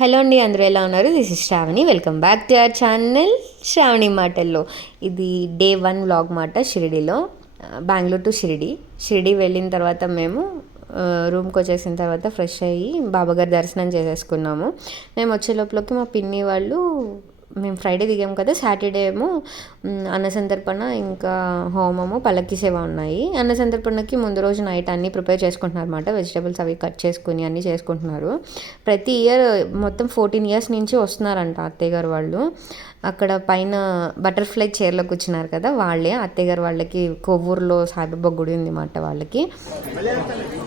Hello అండి, అందరూ ఎలా ఉన్నారు? This is Sravani. Welcome back to our channel Sravani మాటల్లో. ఇది డే 1 వ్లాగ్ మాట. షిరిడీలో, బెంగళూరు టు షిరిడి వెళ్ళిన తర్వాత మేము రూమ్కి వచ్చేసిన తర్వాత ఫ్రెష్ అయ్యి బాబాగారి దర్శనం చేసేసుకున్నాము. మేము వచ్చే లోపలికి మా పిన్ని వాళ్ళు, మేము ఫ్రైడే దిగాము కదా, సాటర్డే ఏమో అన్నసంతర్పణ ఇంకా హోమము పల్లకి సేవ ఉన్నాయి. అన్నసంతర్పణకి ముందు రోజు నైట్ అన్నీ ప్రిపేర్ చేసుకుంటున్నారు అనమాట. వెజిటేబుల్స్ అవి కట్ చేసుకుని అన్నీ చేసుకుంటున్నారు. ప్రతి ఇయర్ మొత్తం 14 ఇయర్స్ నుంచి వస్తున్నారంట అత్తయ్య గారు వాళ్ళు. అక్కడ పైన బటర్ఫ్లై చైర్లో కూర్చున్నారు కదా, వాళ్ళే అత్తయ్య గారు వాళ్ళకి కొవ్వూరులో సాయిబాబా గుడి ఉంది అన్నమాట. వాళ్ళకి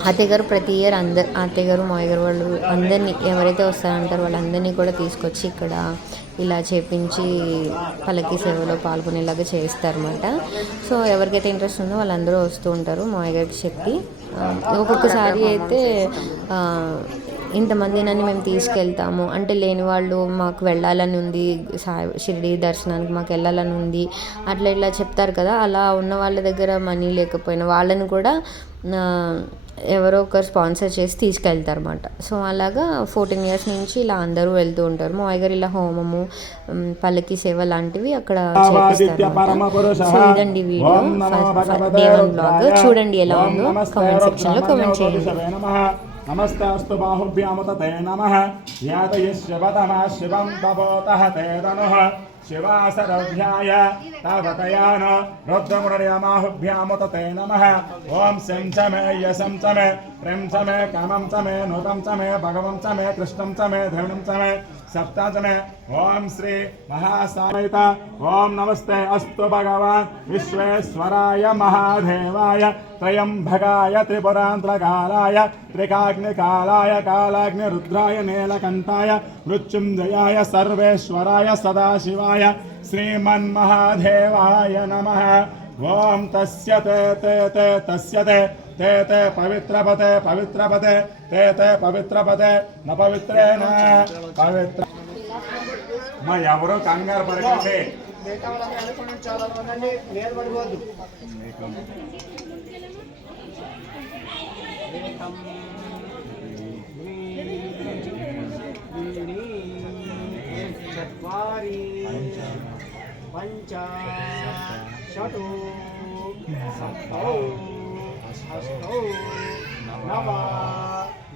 అత్తయ్య గారు ప్రతి ఇయర్ అత్తయ్య గారు మావయ్య గారు వాళ్ళు అందరినీ, ఎవరైతే వస్తారంటారో వాళ్ళందరినీ కూడా తీసుకొచ్చి ఇక్కడ ఇలా చేపించి పల్లకి సేవలో పాల్గొనేలాగా చేస్తారన్నమాట. సో ఎవరికైతే ఇంట్రెస్ట్ ఉందో వాళ్ళందరూ వస్తూ ఉంటారు మావయ్య గారికి చెప్పి. ఒక్కొక్కసారి అయితే ఇంతమందినని మేము తీసుకెళ్తాము అంటే, లేని వాళ్ళు మాకు వెళ్ళాలని ఉంది, షిరిడి దర్శనానికి మాకు వెళ్ళాలని ఉంది అట్లా ఇట్లా చెప్తారు కదా. అలా ఉన్న వాళ్ళ దగ్గర మనీ లేకపోయినా వాళ్ళని కూడా ఎవరో ఒకరు స్పాన్సర్ చేసి తీసుకెళ్తారు అన్నమాట. సో అలాగా 14 ఇయర్స్ నుంచి ఇలా అందరూ వెళ్తూ ఉంటారు. మా గారు ఇలా హోమము పల్లకి సేవ లాంటివి అక్కడ చేపిస్తారు. సో ఇదండి వీడియో, డే 1 బ్లాగ్. చూడండి ఎలా ఉందో కామెంట్ సెక్షన్లో కామెంట్ చేయండి. नमस्तेऽस्तु बाहुभ्यामुत ते नमः यातयिष्यवतमः शिवं तपोतः ते तनुः शिवासरभ्याय तावतयान रुद्रमुरर्यमाहुभ्यामुत ते नमः ॐ शं च मे यशं च मे प्रें च मे कामं च मे नूतं च मे भगवं च मे कृष्णं च मे धरणं च मे सप्ता च मे ॐ श्री महासायित ॐ नमस्ते अस्तु भगवान् विश्वेश्वराय महादेवाय त्रयंबकाय त्रिपुरान्तकालाय त्रिकाग्निकालाय कालाग्निरुद्राय नीलकण्ठाय मृत्युञ्जयाय सर्वेश्वराय सदाशिवाय श्रीमन्महादेवाय नमः ॐ तस्य ते ते ते तस्य ते ते ते पवित्रपते पवित्रपते ते ते पवित्रपते न पवित्रेण पवित्र మా ఎవరో కంగారు పడకండి. चत्वारि पंच षट् सप्त अष्ट नव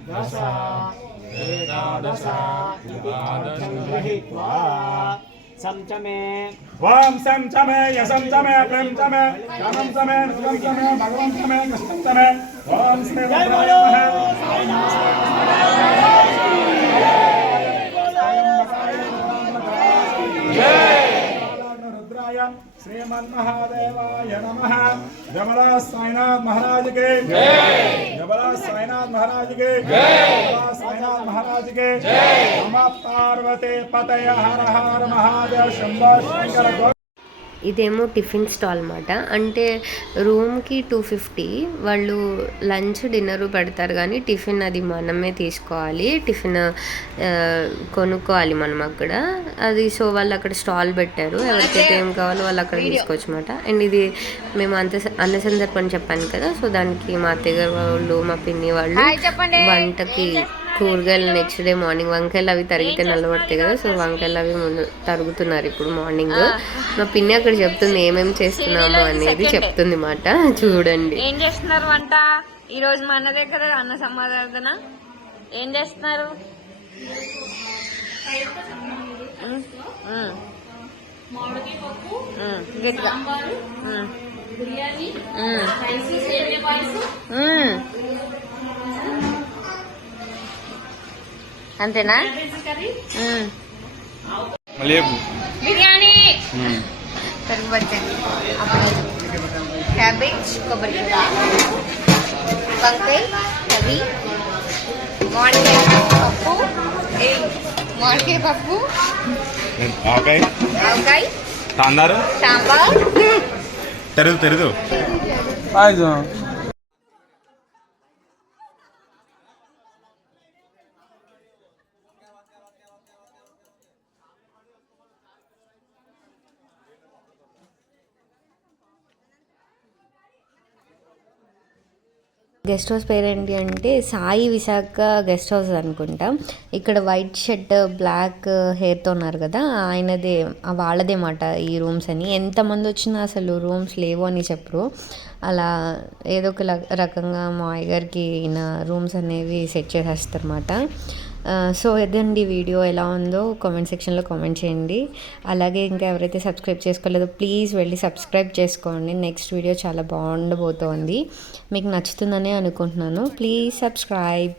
दश एकादश गृहीत्वा संचमे ॐ शं च मे यशं च मे प्रें च मे कामं च मे नूतं च मे भगवं च मे कृष्णं च मे ॐ श्री रुद्राय रुद्राय श्रीमन्महादेवाय नमः। जबला साईनाथ महाराज के जय, जबला साईनाथ महाराज के जय, जबला साईनाथ महाराज के जय। नमः पार्वती पतये हर हर महादेव शंभो शंकर। ఇదేమో టిఫిన్ స్టాల్ అన్నమాట. అంటే రూమ్కి 250, వాళ్ళు లంచ్ డిన్నర్ పెడతారు కానీ టిఫిన్ అది మనమే తీసుకోవాలి. టిఫిన్ కొనుక్కోవాలి మనం అక్కడ అది. సో వాళ్ళు అక్కడ స్టాల్ పెట్టారు, ఎవరికైతే ఏం కావాలో వాళ్ళు అక్కడ తీసుకోవచ్చు అన్నమాట. అండ్ ఇది మేము అన్న సందర్భం చెప్పాను కదా, సో దానికి మా అత్తయ్య గారు వాళ్ళు మా పిన్ని వాళ్ళు వంటకి కూరగాయలు నెక్స్ట్ డే మార్నింగ్ వంకాయలు అవి తరిగితే నల్లబడతాయి కదా, సో వంకాయలు అవి ముందు తరుగుతున్నారు ఇప్పుడు మార్నింగ్. మా పిన్ని అక్కడ చెప్తుంది ఏమేమి చేస్తున్నాము అనేది చెప్తుంది మాట. చూడండి ఏం చేస్తున్నారు వంట ఈ రోజు మా అన్న దగ్గర అన్న సమాధాన ఏం చేస్తున్నారు. అంతేనా? బిర్యానీ, పెరుగు పచ్చడి, క్యాబేజ్, కొబ్బరి కూర, వంకాయ కర్రీ, మామిడికాయ పప్పు, మామిడికాయ పప్పు, ఆవకాయ సాంబార్, తెరుదు గెస్ట్ హౌస్ పేరేంటి అంటే సాయి విశాఖ గెస్ట్ హౌస్ అనుకుంటా. ఇక్కడ వైట్ షర్ట్ బ్లాక్ హెయిర్తో ఉన్నారు కదా, ఆయనదే వాళ్ళదే మాట ఈ రూమ్స్ అని. ఎంతమంది వచ్చినా అసలు రూమ్స్ లేవు అని చెప్పరు. అలా ఏదో ఒక రకంగా మా అయ్యగారికి ఈయన రూమ్స్ అనేవి సెట్ చేసేస్తారు అన్నమాట. సో ఇదండి వీడియో. ఎలా ఉందో కామెంట్ సెక్షన్లో కామెంట్ చేయండి. అలాగే ఇంకా ఎవరైతే సబ్స్క్రైబ్ చేసుకోలేదో ప్లీజ్ వెళ్ళి సబ్స్క్రైబ్ చేసుకోండి. నెక్స్ట్ వీడియో చాలా బాగుండబోతోంది, మీకు నచ్చుతుందని అనుకుంటున్నాను. Please subscribe.